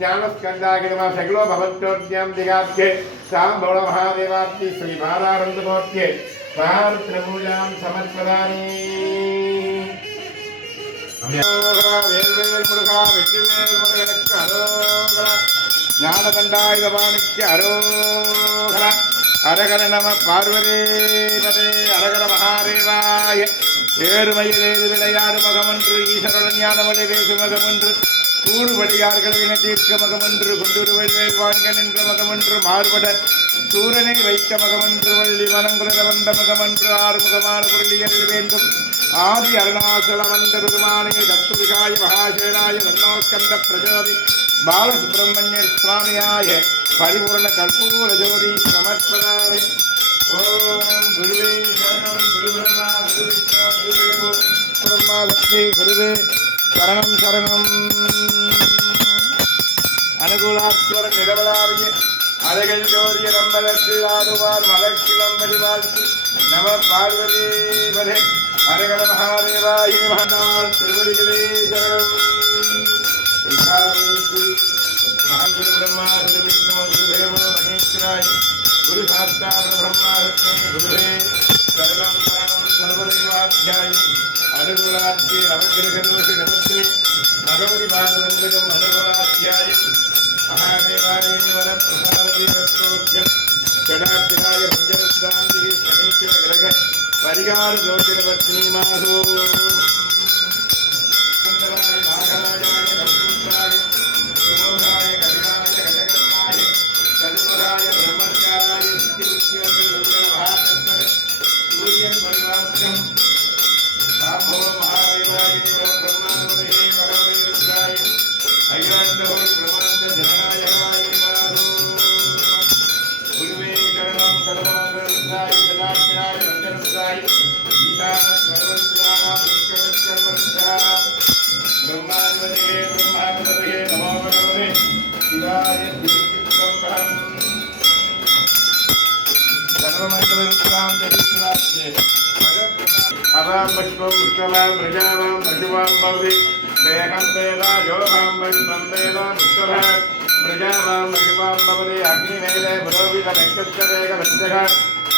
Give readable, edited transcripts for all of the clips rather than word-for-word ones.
ज्ञानस्कन्दाय नमः सगलो भवत्योद्यं दिगाब्धे साम्बोल महादेवाब्धि श्री भारानन्दमूर्त्ये महारुद्रपूजां समर्पयामि मुरुगा वेट्टिवेल मुरुगनुक्कु अरोगरा ज्ञानकण्डायुधपाणिक्य अरोगरा அரகர நம பார்வதேபதே அரகர மகாதேவாய ஏறுமையிலேது விளையாடு மகமன்று ஈஸ்வரன் ஞானமலை பேசு மகமன்று கூடுபடியார்களின தீர்க்க மகமன்று கொண்டுருவல் வாழ்க நின்ற மகமன்று மாறுபட சூரனை வைத்த மகமன்று வள்ளி மனங்குலத வந்த மகமன்று ஆறுமுகமான பொருளியல் வேண்டும் ஆதி அருணாசல வந்த பெருமானே தத்துவிகாய மகாசேனாய நன்னோஸ்கந்த பிரஜோதி பாலசுப்பிரமணிய சுவாமியாய பரிபூர்ண கற்பூர ஜோதி சமர்ப்பதாமி ஓம் குருவே சரணம் குரு பிரம்மா குரு விஷ்ணு குரு தேவோ பிரம்மா லக்ஷ்மி குருவே சரணம் சரணம் அனுகூலாஸ்வர நிலவலாவிய அழகல் ஜோதிய நம்பதற்கு ஆடுவார் மலர்கிளம்படி வாழ்த்து நம பார்வதி பதே அரகர மகாதேவாய மகனார் திருவடிகளே சரணம் गुरु ब्रह्मा गुरु विष्णु गुरुदेव महेश्वराय गुरु साक्षात् ब्रह्मा लक्ष्मी गुरुवे सर्वं शरणं सर्वदेवाध्याय अनुकूलाध्याय नवग्रहदोषि नमस्ते भगवति पादवन्दनं अनुकूलाध्याय महादेवाय वरप्रसाददेवस्तोत्रं षडाध्याय पञ्चमस्कान्तिः शनीश्वर ग्रह परिहार दोषनिवर्तिनी माहो अवां पुष्पं पुष्पवां प्रजावां पशुवां भवति देहं वेदा योगां पुष्पं वेदा पुष्पः प्रजावां पशुवां भवति अग्निवेदे पुरोहितनक्षत्ररेखवत्यः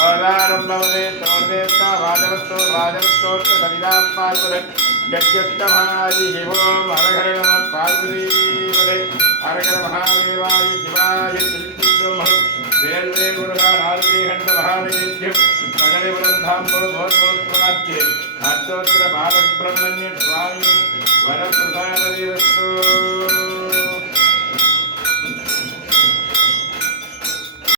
अवतारं भवति तोर्देवता वाजवस्तोर्वाजवस्तोर्तसविदां पार्वते यज्ञस्तमहादि शिवों हरहर नमः पार्वतीपदे हरहर महादेवाय शिवाय तिरुचित्रमः वेल्वेल मुरुगा नारदीखण्ड महादेव्यं सगलिवरं धाम्बो भोत्भोत्पदाख्ये अष्टोत्तर बालसुब्रह्मण्य स्वामी वरप्रसाददेवस्तु